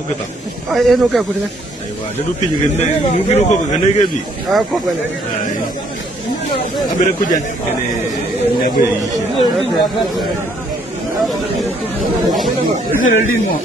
Loketa. Ai no ka kudina. Aiwa, da dupi jigene, nubi no ko gane gabi. Ko bane. Ai. Abere kujan ene nebe yishi. Is it ready mo?